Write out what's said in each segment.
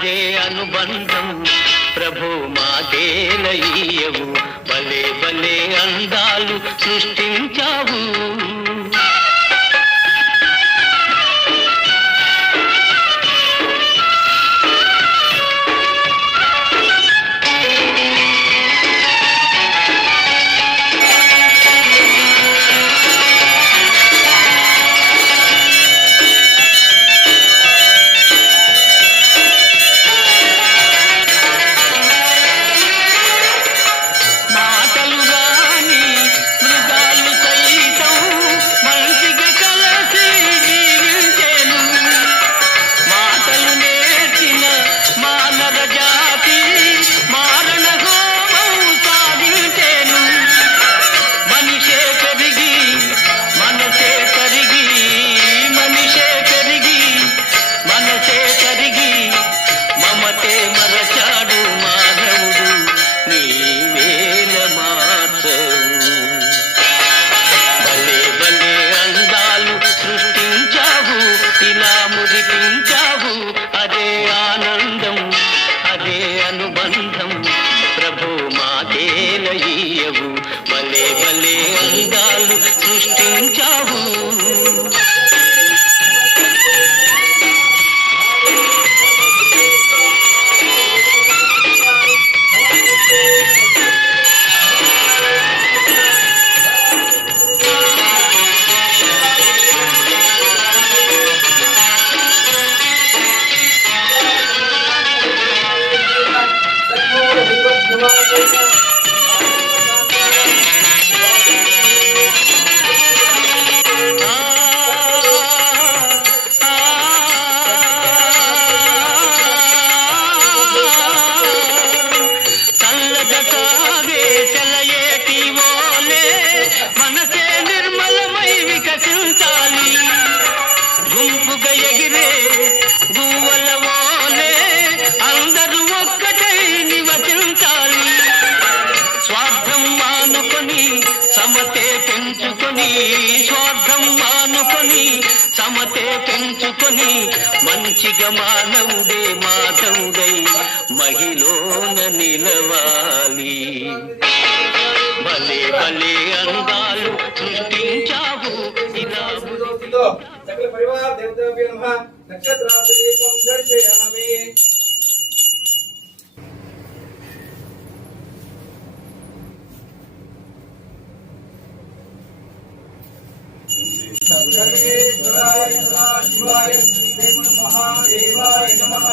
అదే అనుబంధం ప్రభు మాకేలయ్యవు భలే భలే అందాలు సృష్టించావు భలే భలే అందాలు సృష్టించావు స్వార్థం మానుకొని సమతే పెంచుకొని మంచిగా మానవుడే మాధవుడై మహిళన నిలవాలి భలే భలే అందాలు సృష్టించావు ఇలా సకల పరివార దేవతాభ్యో నమః నక్షత్రాంత దీపం దర్శయామి सर्वेश्वराय सदाशिवाय महादेवाय नमः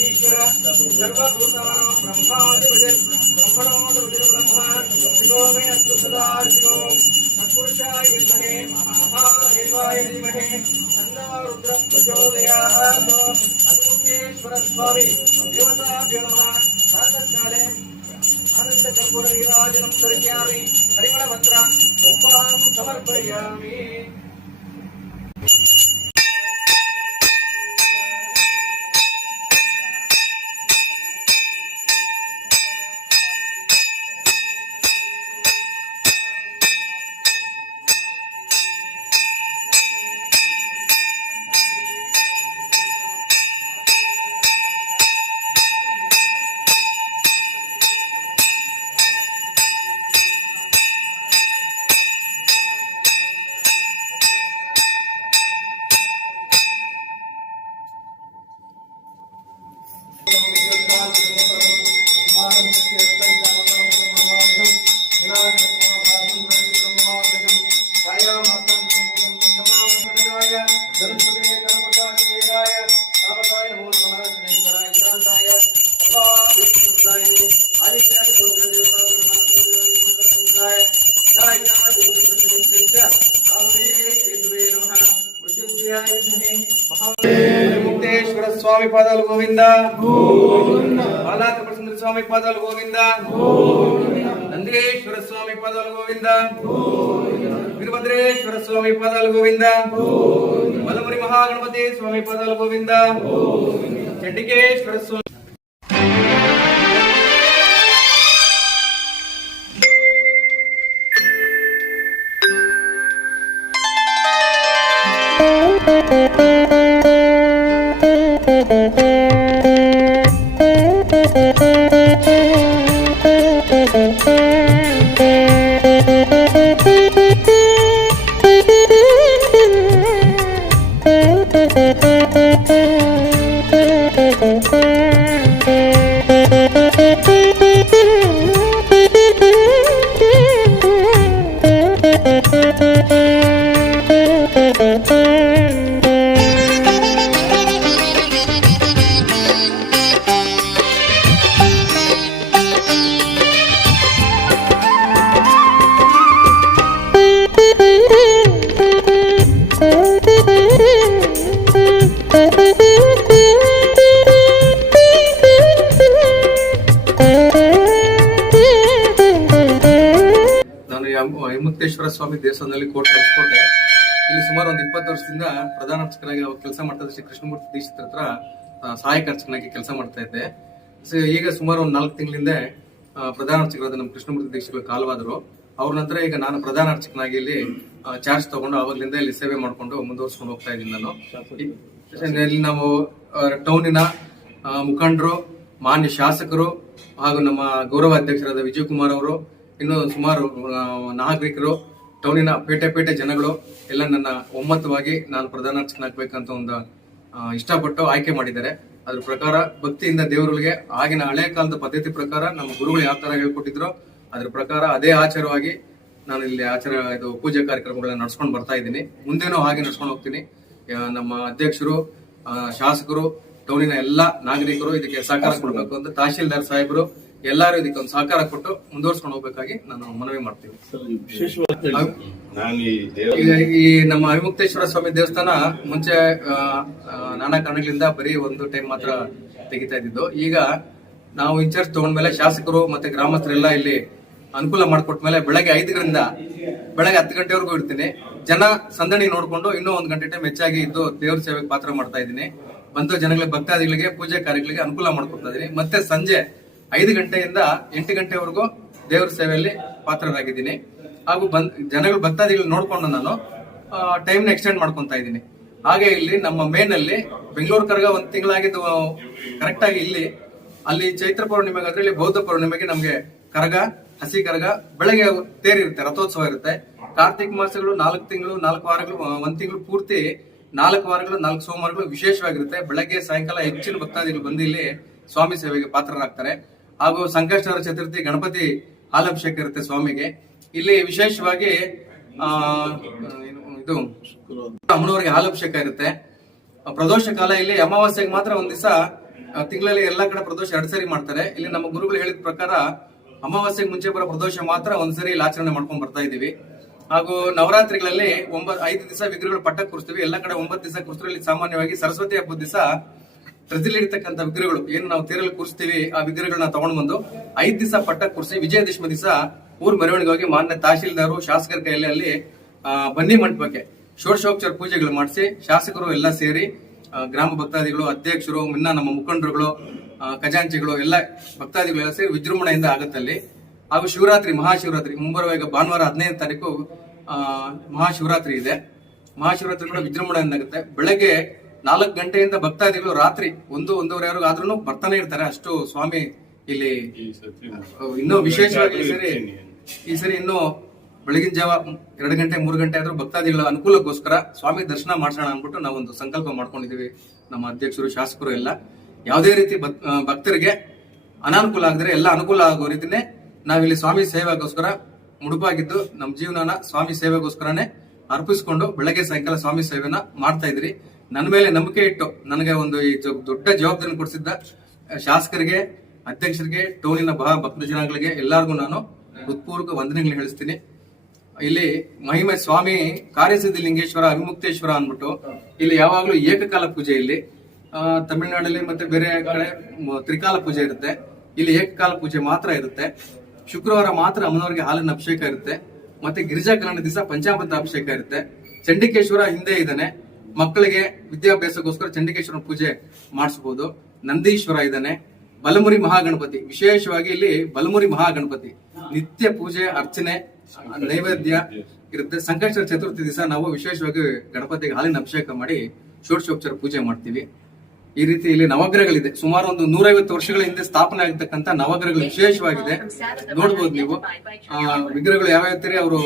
ईश्वर सर्वभूतानां ब्रह्मादिपतिः ब्रह्मणोऽधिपतिः ब्रह्मा शिवो मे अस्तु सदा शिवो सत्पुरुषाय विद्महे महादेवाय धीमहि तन्नो रुद्रः प्रचोदयात् अद्भुतेश्वर स्वामी देवताभ्यो नमः प्रातःकाले आनंद कर्पूर विराजनं दर्शयामि परिमळ मंत्र पुष्पां समर्पयामि मुक्तेश्वर स्वामी पादालु गोविंद बालाकप्रसन्न स्वामी पादालु गोविंद नंदीश्वर स्वामी पादालु गोविंद वीरभद्रेश्वर स्वामी पादालु गोविंद मलमुरी महागणपति स्वामी पादालु गोविंद चंडिकेश्वर स्वामी ಹಿಮುಕ್ತೇಶ್ವರ ಸ್ವಾಮಿ ದೇವಸ್ಥಾನದಲ್ಲಿ ಕೋಟ್ ಕಳಿಸ್ಕೊಂಡೆ. ಇಲ್ಲಿ ಸುಮಾರು ಒಂದು 20 ವರ್ಷದಿಂದ ಪ್ರಧಾನ ಅರ್ಚಕನಾಗಿ ಕೆಲಸ ಮಾಡ್ತಾ ಇದ್ದ ಶ್ರೀ ಕೃಷ್ಣಮೂರ್ತಿ ದೀಕ್ಷಿತರ ಹತ್ರ ಸಹಾಯಕ ಅರ್ಚಕನಾಗಿ ಕೆಲಸ ಮಾಡ್ತಾ ಇದ್ದೆ. ಈಗ ಸುಮಾರು ಒಂದು 4 ತಿಂಗಳಿಂದ ಪ್ರಧಾನ ಅರ್ಚಕರಾದ ನಮ್ಮ ಕೃಷ್ಣಮೂರ್ತಿ ದೀಕ್ಷಿತರು ಕಾಲವಾದರು. ಅವ್ರ ನಂತರ ಈಗ ನಾನು ಪ್ರಧಾನ ಅರ್ಚಕನಾಗಿ ಇಲ್ಲಿ ಚಾರ್ಜ್ ತಗೊಂಡು ಅವಾಗಲಿಂದ ಇಲ್ಲಿ ಸೇವೆ ಮಾಡ್ಕೊಂಡು ಮುಂದುವರ್ಸ್ಕೊಂಡು ಹೋಗ್ತಾ ಇದ್ದೀನಿ. ನಾನು ಇಲ್ಲಿ ನಾವು ಟೌನಿನ ಮುಖಂಡರು, ಮಾನ್ಯ ಶಾಸಕರು ಹಾಗೂ ನಮ್ಮ ಗೌರವ ಅಧ್ಯಕ್ಷರಾದ ವಿಜಯ್ ಕುಮಾರ್ ಅವರು, ಇನ್ನು ಸುಮಾರು ನಾಗರಿಕರು, ಟೌನಿನ ಪೇಟೆ ಜನಗಳು ಎಲ್ಲ ನನ್ನ ಒಮ್ಮತವಾಗಿ ನಾನು ಪ್ರಧಾನ ಅರ್ಚಕನಾಗಬೇಕಂತ ಒಂದು ಇಷ್ಟಪಟ್ಟು ಆಯ್ಕೆ ಮಾಡಿದ್ದಾರೆ. ಅದ್ರ ಪ್ರಕಾರ ಭಕ್ತಿಯಿಂದ ದೇವರುಗಳಿಗೆ ಆಗಿನ ಹಳೆ ಕಾಲದ ಪದ್ಧತಿ ಪ್ರಕಾರ ನಮ್ಮ ಗುರುಗಳು ಯಾವ ತರ ಹೇಳ್ಕೊಟ್ಟಿದ್ರು ಅದ್ರ ಪ್ರಕಾರ ಅದೇ ಆಚಾರವಾಗಿ ನಾನು ಇಲ್ಲಿ ಪೂಜೆ ಕಾರ್ಯಕ್ರಮಗಳನ್ನ ನಡ್ಸ್ಕೊಂಡು ಬರ್ತಾ ಇದ್ದೀನಿ. ಮುಂದೇನೂ ಹಾಗೆ ನಡ್ಸ್ಕೊಂಡು ಹೋಗ್ತೀನಿ. ನಮ್ಮ ಅಧ್ಯಕ್ಷರು, ಶಾಸಕರು, ಟೌನಿನ ಎಲ್ಲಾ ನಾಗರಿಕರು ಇದಕ್ಕೆ ಸಹಕಾರ ಕೊಡಬೇಕು ಅಂತ ತಹಶೀಲ್ದಾರ್ ಸಾಹೇಬರು ಎಲ್ಲಾರು ಇದಕ್ಕೆ ಒಂದು ಸಹಕಾರ ಕೊಟ್ಟು ಮುಂದುವರ್ಸ್ಕೊಂಡು ಹೋಗ್ಬೇಕಾಗಿ ನಾನು ಮನವಿ ಮಾಡ್ತೀನಿ. ಈ ನಮ್ಮ ವಿಮುಕ್ತೇಶ್ವರ ಸ್ವಾಮಿ ದೇವಸ್ಥಾನ ಮುಂಚೆ ನಾನಾ ಕಾರಣಗಳಿಂದ ಬರೀ ಒಂದು ಟೈಮ್ ಮಾತ್ರ ತೆಗಿತಾ ಇದ್ದಿದ್ದು. ಈಗ ನಾವು ಇನ್ಚಾರ್ಜ್ ತಗೊಂಡ್ಮೇಲೆ ಶಾಸಕರು ಮತ್ತೆ ಗ್ರಾಮಸ್ಥರೆಲ್ಲ ಇಲ್ಲಿ ಅನುಕೂಲ ಮಾಡಿಕೊಟ್ಮೇಲೆ ಬೆಳಗ್ಗೆ 5 ಬೆಳಗ್ಗೆ 10 ಗಂಟೆವರೆಗೂ ಇರ್ತೀನಿ. ಜನ ಸಂದಣಿ ನೋಡ್ಕೊಂಡು ಇನ್ನೂ 1 ಗಂಟೆ ಟೈಮ್ ಹೆಚ್ಚಾಗಿ ಇದ್ದು ದೇವ್ರ ಸೇವೆಗೆ ಪಾತ್ರ ಮಾಡ್ತಾ ಇದ್ದೀನಿ. ಬಂದು ಜನಗಳಿಗೆ, ಭಕ್ತಾದಿಗಳಿಗೆ, ಪೂಜೆ ಕಾರ್ಯಗಳಿಗೆ ಅನುಕೂಲ ಮಾಡ್ಕೊಡ್ತಾ ಇದ್ದೀನಿ. ಮತ್ತೆ ಸಂಜೆ 5 ಗಂಟೆಯಿಂದ 8 ಗಂಟೆವರೆಗೂ ದೇವರ ಸೇವೆಯಲ್ಲಿ ಪಾತ್ರರಾಗಿದ್ದೀನಿ. ಹಾಗೂ ಜನಗಳು, ಭಕ್ತಾದಿಗಳು ನೋಡ್ಕೊಂಡು ನಾನು ಟೈಮ್ ನ ಎಕ್ಸ್ಟೆಂಡ್ ಮಾಡ್ಕೊಂತಾ ಇದ್ದೀನಿ. ಹಾಗೆ ಇಲ್ಲಿ ನಮ್ಮ ಮೇನ್ ಅಲ್ಲಿ ಬೆಂಗಳೂರು ಕರಗ 1 ತಿಂಗಳಾಗಿದ್ದು ಕರೆಕ್ಟ್ ಆಗಿ ಅಲ್ಲಿ ಚೈತ್ರ ಪೌರ್ಣಿಮೆಗೆ, ಅದರಲ್ಲಿ ಬೌದ್ಧ ಪೌರ್ಣಿಮೆಗೆ ನಮ್ಗೆ ಕರಗ, ಹಸಿ ಕರಗ, ಬೆಳಗ್ಗೆ ತೇರಿರುತ್ತೆ, ರಥೋತ್ಸವ ಇರುತ್ತೆ. ಕಾರ್ತಿಕ ಮಾಸಗಳು 4 ತಿಂಗಳು, 4 ವಾರಗಳು, 1 ತಿಂಗಳು ಪೂರ್ತಿ 4 ವಾರಗಳು, 4 ಸೋಮವಾರಗಳು ವಿಶೇಷವಾಗಿರುತ್ತೆ. ಬೆಳಗ್ಗೆ ಸಾಯಂಕಾಲ ಹೆಚ್ಚಿನ ಭಕ್ತಾದಿಗಳು ಬಂದು ಇಲ್ಲಿ ಸ್ವಾಮಿ ಸೇವೆಗೆ ಪಾತ್ರರಾಗ್ತಾರೆ. ಹಾಗೂ ಸಂಕಷ್ಟಹರ ಚತುರ್ಥಿ ಗಣಪತಿ ಹಾಲಾಭಿಷೇಕ ಇರುತ್ತೆ ಸ್ವಾಮಿಗೆ. ಇಲ್ಲಿ ವಿಶೇಷವಾಗಿ ಇದು ಅಮ್ಮನವರಿಗೆ ಹಾಲಾಭಿಷೇಕ ಇರುತ್ತೆ. ಪ್ರದೋಷ ಕಾಲ ಇಲ್ಲಿ ಅಮಾವಾಸ್ಯೆಗೆ ಮಾತ್ರ ಒಂದ್ ದಿವಸ, ತಿಂಗಳಲ್ಲಿ ಎಲ್ಲಾ ಕಡೆ ಪ್ರದೋಷ 2 ಸರಿ ಮಾಡ್ತಾರೆ. ಇಲ್ಲಿ ನಮ್ಮ ಗುರುಗಳು ಹೇಳಿದ ಪ್ರಕಾರ ಅಮಾವಾಸ್ಯೆಗೆ ಮುಂಚೆ ಬರೋ ಪ್ರದೋಷ ಮಾತ್ರ 1 ಸರಿ ಇಲ್ಲಿ ಆಚರಣೆ ಮಾಡ್ಕೊಂಡ್ ಬರ್ತಾ ಇದೀವಿ. ಹಾಗೂ ನವರಾತ್ರಿಗಳಲ್ಲಿ 5 ದಿವಸ ವಿಗ್ರಹಗಳು ಪಟ್ಟಕ್ಕೆ ಕೂರಿಸ್ತೀವಿ. ಎಲ್ಲಾ ಕಡೆ 9 ದಿವಸ ಕೂರಿಸ್ತೀವಿ. ಇಲ್ಲಿ ಸಾಮಾನ್ಯವಾಗಿ ಸರಸ್ವತಿ ಹಬ್ಬದ ದಿವಸ ಪ್ರತಿಲಿರ್ತಕ್ಕಂಥ ವಿಗ್ರಹಗಳು ಏನು ನಾವು ತೇರಲ್ಲಿ ಕೂರಿಸ್ತೀವಿ, ಆ ವಿಗ್ರಹಗಳನ್ನ ತಗೊಂಡ್ ಬಂದು 5 ದಿವಸ ಪಟ್ಟಕ್ಕೆ ಕೂರಿಸಿ ವಿಜಯದಶಮಿ ದಿವಸ ಊರ್ ಮೆರವಣಿಗೆ ಹೋಗಿ ಮಾನ್ಯ ತಹಶೀಲ್ದಾರು, ಶಾಸಕರ ಕೈಯಲ್ಲಿ ಅಲ್ಲಿ ಬನ್ನಿ ಮಂಟಪಕ್ಕೆ ಷೋಡಶೋಪಚಾರ ಪೂಜೆಗಳು ಮಾಡಿಸಿ ಶಾಸಕರು ಎಲ್ಲ ಸೇರಿ, ಗ್ರಾಮ ಭಕ್ತಾದಿಗಳು, ಅಧ್ಯಕ್ಷರು, ನಮ್ಮ ಮುಖಂಡರುಗಳು, ಖಜಾಂಚಿಗಳು, ಎಲ್ಲ ಭಕ್ತಾದಿಗಳೆಲ್ಲ ಸೇರಿ ವಿಜೃಂಭಣೆಯಿಂದ ಆಗುತ್ತಲ್ಲಿ. ಹಾಗೂ ಶಿವರಾತ್ರಿ, ಮಹಾಶಿವರಾತ್ರಿ ಮುಂಬರುವ ಈಗ ಭಾನುವಾರ 15ನೇ ತಾರೀಕು ಮಹಾಶಿವರಾತ್ರಿ ಇದೆ. ಮಹಾಶಿವರಾತ್ರಿ ಕೂಡ ವಿಜೃಂಭಣೆಯಿಂದ ಆಗುತ್ತೆ. ಬೆಳಗ್ಗೆ 4 ಗಂಟೆಯಿಂದ ಭಕ್ತಾದಿಗಳು ರಾತ್ರಿ 1-1:30 ಆದ್ರೂ ಬರ್ತಾನೆ ಇರ್ತಾರೆ. ಅಷ್ಟು ಸ್ವಾಮಿ ಇಲ್ಲಿ ಇನ್ನೂ ವಿಶೇಷವಾಗಿ ಈ ಸರಿ ಇನ್ನೂ ಬೆಳಗಿನ ಜಾವ 2 ಗಂಟೆ 3 ಗಂಟೆ ಆದ್ರೂ ಭಕ್ತಾದಿಗಳ ಅನುಕೂಲಕ್ಕೋಸ್ಕರ ಸ್ವಾಮಿ ದರ್ಶನ ಮಾಡ್ಸೋಣ ಅನ್ಬಿಟ್ಟು ನಾವು ಒಂದು ಸಂಕಲ್ಪ ಮಾಡ್ಕೊಂಡಿದೀವಿ. ನಮ್ಮ ಅಧ್ಯಕ್ಷರು, ಶಾಸಕರು ಎಲ್ಲ ಯಾವುದೇ ರೀತಿ ಭಕ್ತರಿಗೆ ಅನಾನುಕೂಲ ಆಗದ್ರೆ ಎಲ್ಲ ಅನುಕೂಲ ಆಗೋ ರೀತಿನೇ ನಾವಿಲ್ಲಿ ಸ್ವಾಮಿ ಸೇವೆಗೋಸ್ಕರ ಮುಡುಪಾಗಿದ್ದು ನಮ್ಮ ಜೀವನನ ಸ್ವಾಮಿ ಸೇವೆಗೋಸ್ಕರನೇ ಅರ್ಪಿಸ್ಕೊಂಡು ಬೆಳಗ್ಗೆ ಸಾಯಂಕಾಲ ಸ್ವಾಮಿ ಸೇವೆನ ಮಾಡ್ತಾ ಇದ್ರಿ. ನನ್ನ ಮೇಲೆ ನಂಬಿಕೆ ಇಟ್ಟು ನನಗೆ ಒಂದು ಈ ದೊಡ್ಡ ಜವಾಬ್ದಾರಿ ಕೊಡಿಸಿದ್ದ ಶಾಸಕರಿಗೆ, ಅಧ್ಯಕ್ಷರಿಗೆ, ಟೌನಿನ ಭಕ್ತ ಜನಗಳಿಗೆ ಎಲ್ಲರಿಗೂ ನಾನು ಹೃತ್ಪೂರ್ವಕ ವಂದನೆಗಳು ಹೇಳಿಸ್ತೀನಿ. ಇಲ್ಲಿ ಮಹಿಮೆ ಸ್ವಾಮಿ ಕಾರ್ಯಸಿದ್ಧಿ ಲಿಂಗೇಶ್ವರ ವಿಮುಕ್ತೇಶ್ವರ ಅಂದ್ಬಿಟ್ಟು ಇಲ್ಲಿ ಯಾವಾಗ್ಲೂ ಏಕಕಾಲ ಪೂಜೆ. ಇಲ್ಲಿ ತಮಿಳುನಾಡಲ್ಲಿ ಮತ್ತೆ ಬೇರೆ ಕಡೆ ತ್ರಿಕಾಲ ಪೂಜೆ ಇರುತ್ತೆ. ಇಲ್ಲಿ ಏಕಕಾಲ ಪೂಜೆ ಮಾತ್ರ ಇರುತ್ತೆ. ಶುಕ್ರವಾರ ಮಾತ್ರ ಅಮ್ಮನವರಿಗೆ ಹಾಲಿನ ಅಭಿಷೇಕ ಇರುತ್ತೆ. ಮತ್ತೆ ಗಿರಿಜಾ ಕಲ್ಯಾಣ ದಿವಸ ಪಂಚಾಮೃತ ಅಭಿಷೇಕ ಇರುತ್ತೆ. ಚಂಡಿಕೇಶ್ವರ ಹಿಂದೆ ಇದ್ದಾನೆ. ಮಕ್ಕಳಿಗೆ ವಿದ್ಯಾಭ್ಯಾಸಕ್ಕೋಸ್ಕರ ಚಂಡಿಕೇಶ್ವರ ಪೂಜೆ ಮಾಡಿಸಬಹುದು. ನಂದೀಶ್ವರ ಇದ್ದಾನೆ. ಬಲಮುರಿ ಮಹಾಗಣಪತಿ, ವಿಶೇಷವಾಗಿ ಇಲ್ಲಿ ಬಲಮುರಿ ಮಹಾಗಣಪತಿ ನಿತ್ಯ ಪೂಜೆ, ಅರ್ಚನೆ, ನೈವೇದ್ಯ ಇರುತ್ತೆ. ಸಂಕಷ್ಟಹರ ಚತುರ್ಥಿ ದಿವಸ ನಾವು ವಿಶೇಷವಾಗಿ ಗಣಪತಿಗೆ ಹಾಲಿನ ಅಭಿಷೇಕ ಮಾಡಿ ಷೋಡಶೋಪಚಾರ ಪೂಜೆ ಮಾಡ್ತೀವಿ. ಈ ರೀತಿ ಇಲ್ಲಿ ನವಗ್ರಹಗಳಿದೆ. ಸುಮಾರು ಒಂದು 150 ವರ್ಷಗಳ ಹಿಂದೆ ಸ್ಥಾಪನೆ ಆಗಿರ್ತಕ್ಕಂಥ ನವಗ್ರಹಗಳು ವಿಶೇಷವಾಗಿದೆ. ನೋಡ್ಬೋದು ನೀವು ವಿಗ್ರಹಗಳು ಯಾವ ರೀತಿ ಅವರು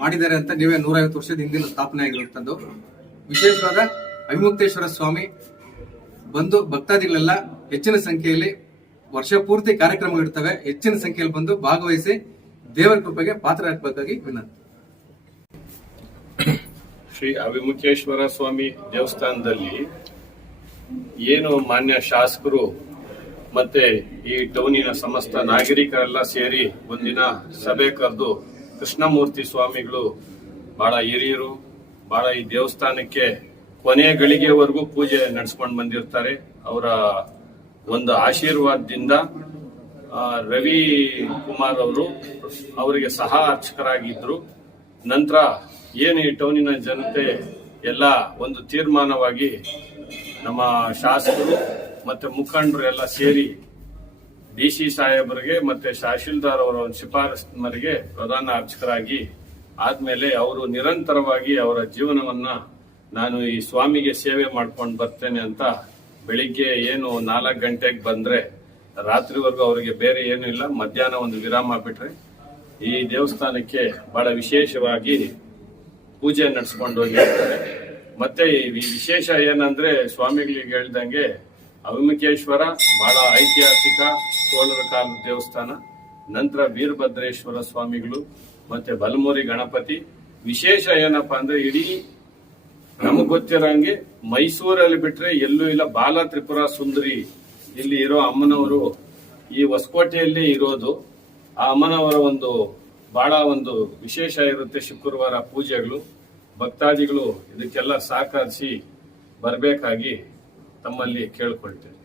ಮಾಡಿದ್ದಾರೆ ಅಂತ. ನೀವೇ 150 ವರ್ಷದ ಹಿಂದಿನ ಸ್ಥಾಪನೆ ಆಗಿರುವಂತದ್ದು. ವಿಶೇಷವಾದ ಅವಿಮುಕ್ತೇಶ್ವರ ಸ್ವಾಮಿ ಬಂದು ಭಕ್ತಾದಿಗಳೆಲ್ಲ ಹೆಚ್ಚಿನ ಸಂಖ್ಯೆಯಲ್ಲಿ ವರ್ಷ ಪೂರ್ತಿ ಕಾರ್ಯಕ್ರಮಗಳಿರ್ತವೆ. ಹೆಚ್ಚಿನ ಸಂಖ್ಯೆಯಲ್ಲಿ ಬಂದು ಭಾಗವಹಿಸಿ ದೇವರ ಕೃಪೆಗೆ ಪಾತ್ರರಾಗಬೇಕಾಗಿ ವಿನಂತಿ. ಶ್ರೀ ಅವಿಮುಖೇಶ್ವರ ಸ್ವಾಮಿ ದೇವಸ್ಥಾನದಲ್ಲಿ ಏನು ಮಾನ್ಯ ಶಾಸಕರು ಮತ್ತೆ ಈ ಟೌನಿನ ಸಮಸ್ತ ನಾಗರಿಕರೆಲ್ಲ ಸೇರಿ ಒಂದಿನ ಸಭೆ ಕರೆದು ಕೃಷ್ಣಮೂರ್ತಿ ಸ್ವಾಮಿಗಳು ಬಹಳ ಹಿರಿಯರು, ಬಹಳ ಈ ದೇವಸ್ಥಾನಕ್ಕೆ ಕೊನೆ ಗಳಿಗೆವರೆಗೂ ಪೂಜೆ ನಡೆಸ್ಕೊಂಡು ಬಂದಿರ್ತಾರೆ. ಅವರ ಒಂದು ಆಶೀರ್ವಾದದಿಂದ ರವಿ ಕುಮಾರ್ ಅವರು ಅವರಿಗೆ ಸಹ ಅರ್ಚಕರಾಗಿದ್ರು. ನಂತರ ಏನು ಈ ಟೌನಿನ ಜನತೆ ಎಲ್ಲ ಒಂದು ತೀರ್ಮಾನವಾಗಿ ನಮ್ಮ ಶಾಸಕರು ಮತ್ತೆ ಮುಖಂಡರು ಎಲ್ಲ ಸೇರಿ DC ಸಾಹೇಬರಿಗೆ ಮತ್ತೆ ತಹಶೀಲ್ದಾರ್ ಅವರ ಒಂದು ಶಿಫಾರಸ್ ಮೇರೆಗೆ ಪ್ರಧಾನ ಅರ್ಚಕರಾಗಿ ಆದ್ಮೇಲೆ ಅವರು ನಿರಂತರವಾಗಿ ಅವರ ಜೀವನವನ್ನ ನಾನು ಈ ಸ್ವಾಮಿಗೆ ಸೇವೆ ಮಾಡ್ಕೊಂಡು ಬರ್ತೇನೆ ಅಂತ ಬೆಳಿಗ್ಗೆ ಏನು 4 ಗಂಟೆಗೆ ಬಂದ್ರೆ ರಾತ್ರಿವರೆಗೂ ಅವರಿಗೆ ಬೇರೆ ಏನೂ ಇಲ್ಲ. ಮಧ್ಯಾಹ್ನ ಒಂದು ವಿರಾಮ ಬಿಟ್ರೆ ಈ ದೇವಸ್ಥಾನಕ್ಕೆ ಬಹಳ ವಿಶೇಷವಾಗಿ ಪೂಜೆ ನಡೆಸ್ಕೊಂಡು ಹೋಗಿರ್ತಾರೆ. ಮತ್ತೆ ಈ ವಿಶೇಷ ಏನಂದ್ರೆ ಸ್ವಾಮಿಗಳಿಗೆ ಹೇಳ್ದಂಗೆ ಅವಿಮುಖೇಶ್ವರ ಬಹಳ ಐತಿಹಾಸಿಕ ಚೋಳರ ಕಾಲದ ದೇವಸ್ಥಾನ. ನಂತರ ವೀರಭದ್ರೇಶ್ವರ ಸ್ವಾಮಿಗಳು ಮತ್ತೆ ಬಲಮುರಿ ಗಣಪತಿ. ವಿಶೇಷ ಏನಪ್ಪಾ ಅಂದ್ರೆ ಇಡೀ ನಮಗ್ ಗೊತ್ತಿರಂಗೆ ಮೈಸೂರಲ್ಲಿ ಬಿಟ್ರೆ ಎಲ್ಲೂ ಇಲ್ಲ. ಬಾಲ ತ್ರಿಪುರ ಸುಂದರಿ ಇಲ್ಲಿ ಇರೋ ಅಮ್ಮನವರು ಈ ಹೊಸಕೋಟೆಯಲ್ಲಿ ಇರೋದು. ಆ ಅಮ್ಮನವರ ಒಂದು ಬಹಳ ಒಂದು ವಿಶೇಷ ಇರುತ್ತೆ. ಶುಕ್ರವಾರ ಪೂಜೆಗಳು, ಭಕ್ತಾದಿಗಳು ಇದಕ್ಕೆಲ್ಲ ಸಹಕರಿಸಿ ಬರಬೇಕಾಗಿ ತಮ್ಮಲ್ಲಿ ಕೇಳ್ಕೊಳ್ತೇನೆ.